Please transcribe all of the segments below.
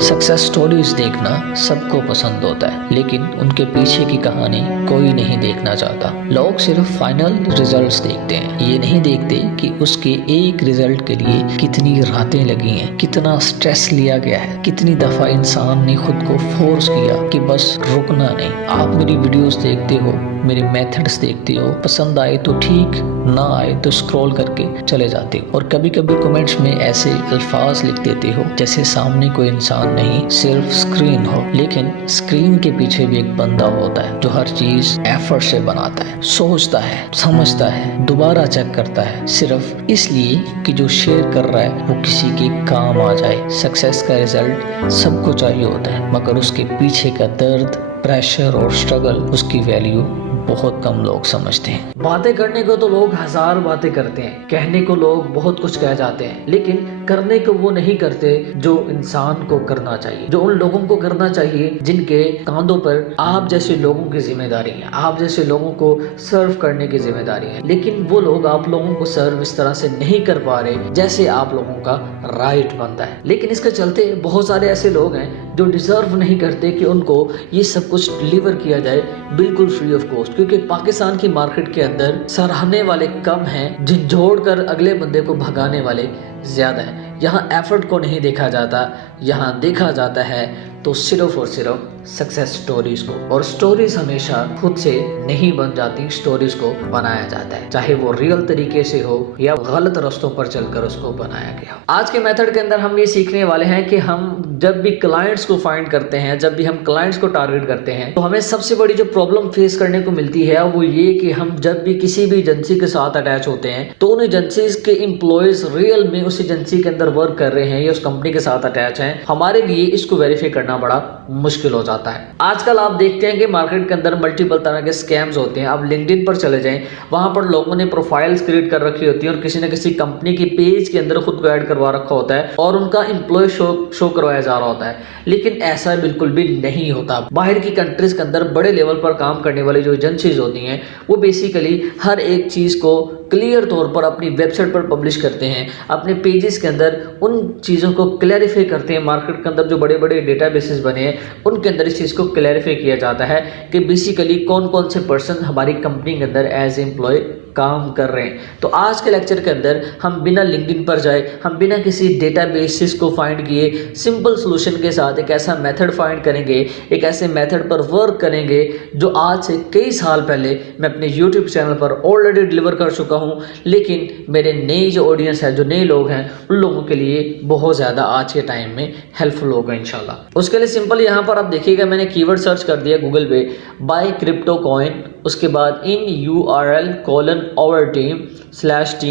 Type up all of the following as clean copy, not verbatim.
Success stories देखना सबको पसंद होता है, लेकिन उनके पीछे की कहानी कोई नहीं देखना चाहता। लोग सिर्फ फाइनल रिजल्ट्स देखते हैं, ये नहीं देखते कि उसके एक रिजल्ट के लिए कितनी रातें लगी हैं, कितना स्ट्रेस लिया गया है, कितनी दफा इंसान ने खुद को फोर्स किया कि बस रुकना नहीं। आप मेरी वीडियोस देखते हो, मेरे मेथड्स देखते हो, पसंद आए तो ठीक, ना आए तो स्क्रॉल करके चले जाते हो और कभी कभी कमेंट्स में ऐसे अल्फाज लिख देते हो जैसे सामने कोई इंसान नहीं, सिर्फ स्क्रीन हो। लेकिन स्क्रीन के पीछे भी एक बंदा होता है जो हर चीज एफर्ट से बनाता है, सोचता है, समझता है, दोबारा चेक करता है, सिर्फ इसलिए कि जो शेयर कर रहा है वो किसी के काम आ जाए। सक्सेस का रिजल्ट सबको चाहिए होता है, मगर उसके पीछे का दर्द, प्रेशर और स्ट्रगल, उसकी वैल्यू बहुत कम लोग समझते हैं। बातें करने को तो लोग हजार बातें करते हैं, कहने को लोग बहुत कुछ कह जाते हैं, लेकिन करने को वो नहीं करते जो इंसान को करना चाहिए, जो उन लोगों को करना चाहिए जिनके कांधों पर आप जैसे लोगों की जिम्मेदारी है, आप जैसे लोगों को सर्व करने की जिम्मेदारी है। लेकिन वो लोग आप लोगों को सर्व इस तरह से नहीं कर पा रहे जैसे आप लोगों का राइट बनता है। लेकिन इसके चलते बहुत सारे ऐसे लोग हैं जो डिजर्व नहीं करते कि उनको ये सब कुछ डिलीवर किया जाए बिल्कुल फ्री ऑफ कॉस्ट, क्योंकि पाकिस्तान की मार्केट के अंदर सराहने वाले कम हैं, झिझोड़ कर अगले बंदे को भगाने वाले ज्यादा हैं। यहाँ एफर्ट को नहीं देखा जाता, यहाँ देखा जाता है तो सिर्फ और सिर्फ सक्सेस स्टोरीज को। और स्टोरीज हमेशा खुद से नहीं बन जाती, स्टोरीज को बनाया जाता है, चाहे वो रियल तरीके से हो या गलत रास्तों पर चलकर उसको बनाया गया हो। आज के मेथड के अंदर हम ये सीखने वाले हैं कि हम जब भी क्लाइंट्स को फाइंड करते हैं, जब भी हम क्लाइंट्स को टारगेट करते हैं, तो हमें सबसे बड़ी जो प्रॉब्लम फेस करने को मिलती है वो ये कि हम जब भी किसी भी एजेंसी के साथ अटैच होते हैं तो उन एजेंसीज के एम्प्लॉयज रियल में उस एजेंसी के अंदर वर्क कर रहे हैं या उस कंपनी के साथ अटैच हैं, हमारे लिए इसको वेरीफाई करना बड़ा मुश्किल हो जाता है। आजकल आप देखते हैं कि मार्केट के अंदर मल्टीपल तरह के स्कैम्स होते हैं। आप लिंक्डइन पर चले जाएं, वहां पर लोगों ने प्रोफाइल्स क्रिएट कर रखी होती है और किसी न किसी कंपनी की पेज के अंदर खुद को ऐड करवा रखा होता है और उनका एम्प्लॉय शो करवाया जा रहा होता है। लेकिन ऐसा बिल्कुल भी नहीं होता। बाहर की कंट्रीज के अंदर बड़े लेवल पर काम करने वाली जो एजेंसीज होती हैं वो बेसिकली हर एक चीज को क्लियर तौर पर अपनी वेबसाइट पर पब्लिश करते हैं, अपने पेजेस के अंदर उन चीज़ों को क्लैरिफाई करते हैं। मार्केट के अंदर जो बड़े बड़े डेटाबेसेस बने हैं उनके अंदर इस चीज़ को क्लैरिफाई किया जाता है कि बेसिकली कौन कौन से पर्सन हमारी कंपनी के अंदर एज एम्प्लॉय काम कर रहे हैं। तो आज के लेक्चर के अंदर हम बिना लिंक्डइन पर जाए, हम बिना किसी डेटाबेसेस को फाइंड किए, सिंपल सोल्यूशन के साथ एक ऐसा मेथड फाइंड करेंगे, एक ऐसे मेथड पर वर्क करेंगे जो आज से कई साल पहले मैं अपने यूट्यूब चैनल पर ऑलरेडी डिलीवर कर चुका हूं, लेकिन मेरे नई जो ऑडियंस है, जो नए लोग हैं, उन लोगों के लिए बहुत ज़्यादा आज के टाइम में हेल्पफुल होगा इंशाल्लाह। उसके लिए सिंपल यहाँ पर आप देखिएगा, मैंने कीवर्ड सर्च कर दिया गूगल पे, बाय क्रिप्टो कॉइन, उसके बाद इन URL:/team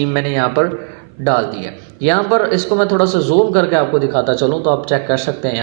मैंने यहाँ पर डाल दिया। यहाँ पर इसको मैं थोड़ा सा जूम करके आपको दिखाता चलूँ तो आप चेक कर सकते हैं।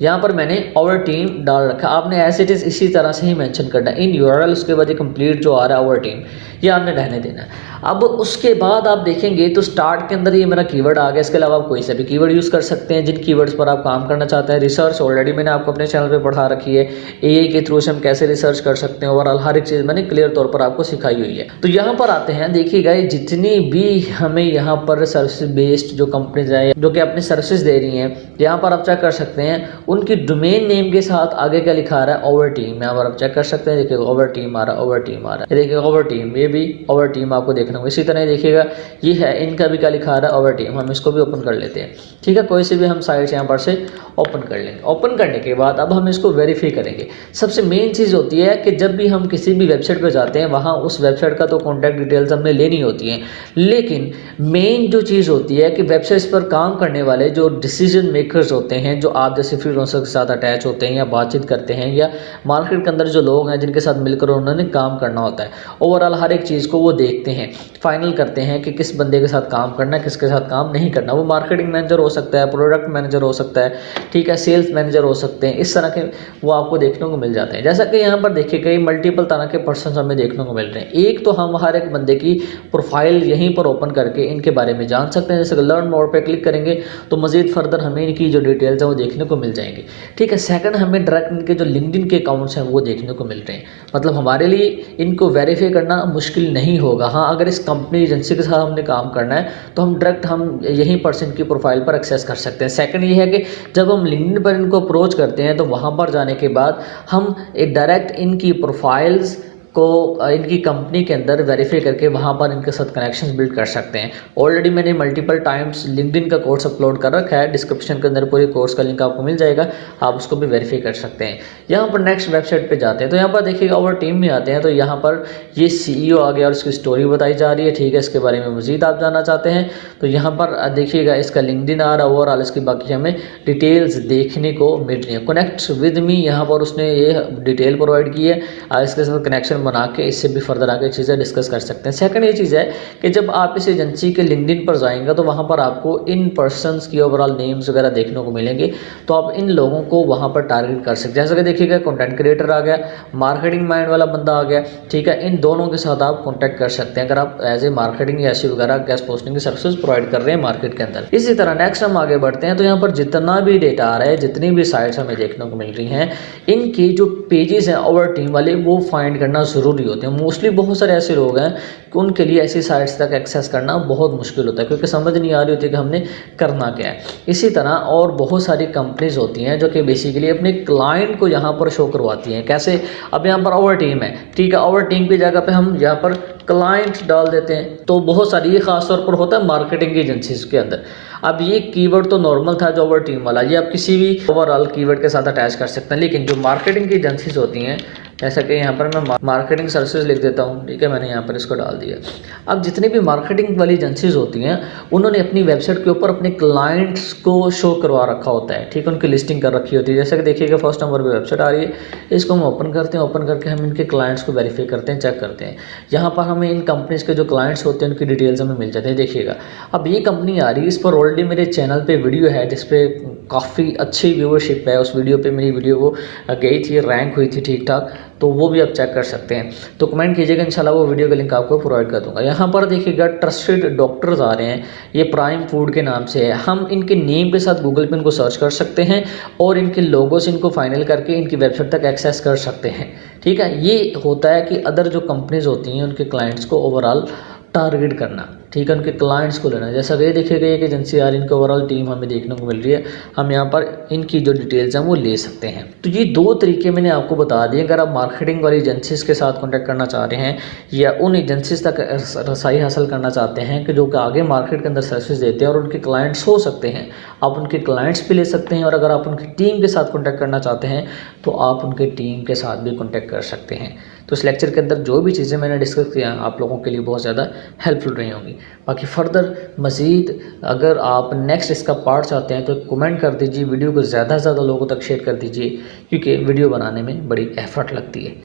यहाँ पर मैंने आवर टीम डाल रखा। आपने एज इट इज इसी तरह से ही मेंशन करना है, इन URL, उसके बाद ये कंप्लीट जो आ रहा है आवर टीम, ये आपने रहने देना है। अब उसके बाद आप देखेंगे तो स्टार्ट के अंदर ये मेरा कीवर्ड आ गया। इसके अलावा आप कोई सा भी कीवर्ड यूज़ कर सकते हैं जिन कीवर्ड्स पर आप काम करना चाहते हैं। रिसर्च ऑलरेडी मैंने आपको अपने चैनल पे पढ़ा रखी है, AI के थ्रू से हम कैसे रिसर्च कर सकते हैं, ओवरऑल हर एक चीज़ मैंने क्लियर तौर पर आपको सिखाई हुई है। तो यहाँ पर आते हैं, देखिएगा जितनी भी हमें यहाँ पर सर्विस बेस्ड जो कंपनीज है जो कि अपनी सर्विसेज दे रही हैं, यहाँ पर आप चेक कर सकते हैं उनकी डोमेन नेम के साथ आगे क्या लिखा आ रहा है, ओवर टीम। यहाँ पर आप चेक कर सकते हैं, देखिए ओवर टीम आ रहा है, ओवर टीम आ रहा है, देखिए ओवर टीम, ये भी ओवर टीम आपको देखना होगा। इसी तरह देखिएगा ये है, इनका भी क्या लिखा आ रहा है, ओवर टीम। हम इसको भी ओपन कर लेते हैं, ठीक है। कोई सी भी हम साइट यहाँ पर से ओपन कर लेंगे। ओपन करने के बाद अब हम इसको वेरीफाई करेंगे। सबसे मेन चीज़ होती है कि जब भी हम किसी भी वेबसाइट पर जाते हैं वहाँ उस वेबसाइट का तो कॉन्टैक्ट डिटेल्स हमने लेनी होती हैं, लेकिन मेन जो चीज़ होती है कि वेबसाइट्स पर काम करने वाले जो डिसीजन मेकर्स होते हैं, जो आप जैसे फ्रीलांसर के साथ अटैच होते हैं या बातचीत करते हैं, या मार्केट के अंदर जो लोग हैं जिनके साथ मिलकर उन्होंने काम करना होता है, ओवरऑल हर एक चीज़ को वो देखते हैं, फाइनल करते हैं कि किस बंदे के साथ काम करना है, किसके साथ काम नहीं करना। वो मार्केटिंग मैनेजर हो सकता है, प्रोडक्ट मैनेजर हो सकता है, ठीक है, सेल्स मैनेजर हो सकते हैं, इस तरह के वो आपको देखने को मिल जाते हैं। जैसा कि यहाँ पर देखिए कई मल्टीपल तरह के पर्सन हमें देखने को मिल रहे हैं। एक तो हम हर एक बंदे की प्रोफाइल यहीं पर ओपन करके इनके बारे में जान सकते हैं। जैसे लर्न मोर पे क्लिक करेंगे तो मजीद फर्दर हमें इनकी जो डिटेल्स हैं वो देखने को मिल जाएंगी, ठीक है। सेकंड, हमें डायरेक्ट इनके जो लिंक्डइन के अकाउंट्स हैं वो देखने को मिल रहे हैं। मतलब हमारे लिए इनको वेरीफाई करना मुश्किल मुश्किल नहीं होगा। हाँ, अगर इस कंपनी एजेंसी के साथ हमने काम करना है तो हम डायरेक्ट हम यहीं पर इनकी प्रोफाइल पर एक्सेस कर सकते हैं। सेकंड ये है कि जब हम लिंक्डइन पर इनको अप्रोच करते हैं तो वहाँ पर जाने के बाद हम डायरेक्ट इनकी प्रोफाइल्स को इनकी कंपनी के अंदर वेरीफाई करके वहाँ पर इनके साथ कनेक्शंस बिल्ड कर सकते हैं। ऑलरेडी मैंने मल्टीपल टाइम्स लिंक्डइन का कोर्स अपलोड कर रखा है, डिस्क्रिप्शन के अंदर पूरे कोर्स का लिंक आपको मिल जाएगा, आप उसको भी वेरीफाई कर सकते हैं। यहाँ पर नेक्स्ट वेबसाइट पे जाते हैं तो यहाँ पर देखिएगा और टीम में आते हैं तो यहाँ पर ये CEO आ गया और इसकी स्टोरी बताई जा रही है। ठीक है, इसके बारे में मज़ीद आप जानना चाहते हैं तो यहाँ पर देखिएगा इसका लिंक्डइन आ रहा है, ओवरऑल इसकी बाकी हमें डिटेल्स देखने को मिल रही है। कनेक्ट विद मी, यहाँ पर उसने ये डिटेल प्रोवाइड की है, इसके साथ कनेक्शन बना के इससे भी फर्दर आगे चीज़ें डिस्कस कर सकते हैं। सेकंड ये चीज़ है कि जब आप इस एजेंसी के लिंक्डइन पर जाएंगे तो वहाँ पर आपको इन पर्सनस की ओवरऑल नेम्स वगैरह देखने को मिलेंगे, तो आप इन लोगों को वहाँ पर टारगेट कर सकते हैं। जैसे कि देखिएगा कंटेंट क्रिएटर आ गया, मार्केटिंग माइंड वाला बंदा आ गया। ठीक है, इन दोनों के साथ आप कॉन्टैक्ट कर सकते हैं अगर आप एज ए मार्केटिंग या ऐसी वगैरह गेस्ट पोस्टिंग की सर्विसेज प्रोवाइड कर रहे हैं मार्केट के अंदर। इसी तरह नेक्स्ट हम आगे बढ़ते हैं तो यहाँ पर जितना भी डेटा आ रहा है, जितनी भी साइट्स हमें देखने को मिल रही हैं, इनके जो पेजेस हैं ओवर टीम वाले वो फाइंड करना ज़रूरी होते हैं। मोस्टली बहुत सारे ऐसे लोग हैं कि उनके लिए ऐसी साइट्स तक एक्सेस करना बहुत मुश्किल होता है क्योंकि समझ नहीं आ रही होती कि हमने करना क्या है। इसी तरह और बहुत सारी कंपनीज होती हैं जो कि बेसिकली अपने क्लाइंट को यहाँ पर शो करवाती हैं। कैसे? अब यहाँ पर आवर टीम है, ठीक है, आवर टीम की जगह पे हम यहाँ पर क्लाइंट डाल देते हैं। तो बहुत सारी, ये खासतौर पर होता है मार्केटिंग एजेंसीज के अंदर। अब ये कीवर्ड तो नॉर्मल था जो ओवर टीम वाला, ये आप किसी भी ओवरऑल कीवर्ड के साथ अटैच कर सकते हैं। लेकिन जो मार्केटिंग की एजेंसीज होती हैं, जैसा कि यहाँ पर मैं मार्केटिंग सर्विसेज लिख देता हूँ, ठीक है, मैंने यहाँ पर इसको डाल दिया। अब जितनी भी मार्केटिंग वाली एजेंसीज होती हैं उन्होंने अपनी वेबसाइट के ऊपर अपने क्लाइंट्स को शो करवा रखा होता है, ठीक है, उनकी लिस्टिंग कर रखी होती है। जैसे कि देखिएगा फर्स्ट नंबर पर वेबसाइट आ रही है, इसको हम ओपन करते हैं। ओपन करके हम इनके क्लाइंट्स को वेरीफाई करते हैं, चेक करते हैं। यहाँ पर हमें इन कंपनीज़ के जो क्लाइंट्स होते हैं उनकी डिटेल्स हमें मिल जाती है। देखिएगा अब ये कंपनी आ रही है, इस पर ऑलरेडी मेरे चैनल पे वीडियो है जिसपे काफ़ी अच्छी व्यूअरशिप है। उस वीडियो पे मेरी वीडियो वो गई थी, रैंक हुई थी ठीक ठाक, तो वो भी आप चेक कर सकते हैं। तो कमेंट कीजिएगा, इंशाल्लाह वो वीडियो का लिंक आपको प्रोवाइड कर दूंगा। यहाँ पर देखिएगा ट्रस्टेड डॉक्टर्स आ रहे हैं, ये प्राइम फूड के नाम से है। हम इनके नेम के साथ गूगल पे इनको सर्च कर सकते हैं और इनके लोगो से इनको फाइनल करके इनकी वेबसाइट तक एक्सेस कर सकते हैं। ठीक है, ये होता है कि अदर जो कंपनीज होती हैं उनके क्लाइंट्स को ओवरऑल टारगेट करना, ठीक है, उनके क्लाइंट्स को लेना। जैसा कि देखिएगा एक एजेंसी आ रही है, इनकी ओवरऑल टीम हमें देखने को मिल रही है, हम यहाँ पर इनकी जो डिटेल्स हैं वो ले सकते हैं। तो ये दो तरीके मैंने आपको बता दिए। अगर आप मार्केटिंग वाली एजेंसीज के साथ कॉन्टैक्ट करना चाह रहे हैं या उन एजेंसीज तक रसाई हासिल करना चाहते हैं कि जो कि आगे मार्केट के अंदर सर्विस देते हैं और उनके क्लाइंट्स हो सकते हैं, आप उनके क्लाइंट्स भी ले सकते हैं। और अगर आप उनकी टीम के साथ कॉन्टैक्ट करना चाहते हैं तो आप उनके टीम के साथ भी कॉन्टैक्ट कर सकते हैं। तो इस लेक्चर के अंदर जो भी चीज़ें मैंने डिस्कस किया आप लोगों के लिए बहुत ज़्यादा हेल्पफुल रही होंगी। बाकी फर्दर मज़ीद अगर आप नेक्स्ट इसका पार्ट चाहते हैं तो कमेंट कर दीजिए, वीडियो को ज़्यादा से ज़्यादा लोगों तक शेयर कर दीजिए क्योंकि वीडियो बनाने में बड़ी एफर्ट लगती है।